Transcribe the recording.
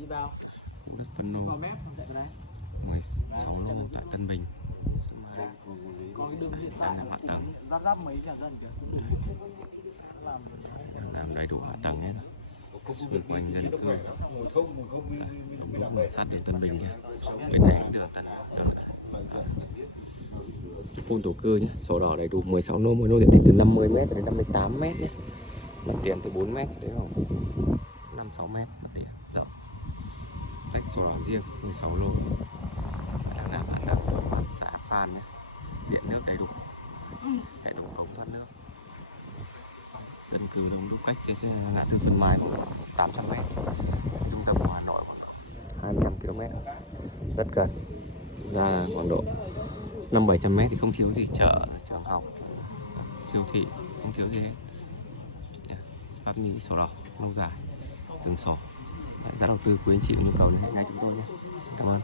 Khu đất phân lô 16 lô tại Tân Bình. Đang làm hạ tầng, đang làm đầy đủ hạ tầng hết. Xung quanh dân cư đúng sát đến Tân Bình kìa. Bên này đường Tân đường phun thổ cư nhé, sổ đỏ đầy đủ 16 lô, mỗi lô diện tích từ 50m đến 58m nhé. Mặt tiền từ 4m đến 5-6m mặt tiền rộng. Tách sổ đỏ riêng 16 lô. Đang làm hạ tầng xã Phan nhé. Điện nước đầy đủ, hệ thống cống thoát nước. Dân cư đông đúc, cách trên ngã tư Xuân Mai khoảng 800m. Trung tâm của Hà Nội khoảng độ 25km, rất gần. Ra khoảng độ 500-700m thì không thiếu gì, chợ, trường học, siêu thị, không thiếu gì hết. Pháp lý sổ đỏ lâu dài, từng sổ. Giá đầu tư quý anh chị nhu cầu liên hệ ngay chúng tôi nhé. Cảm ơn.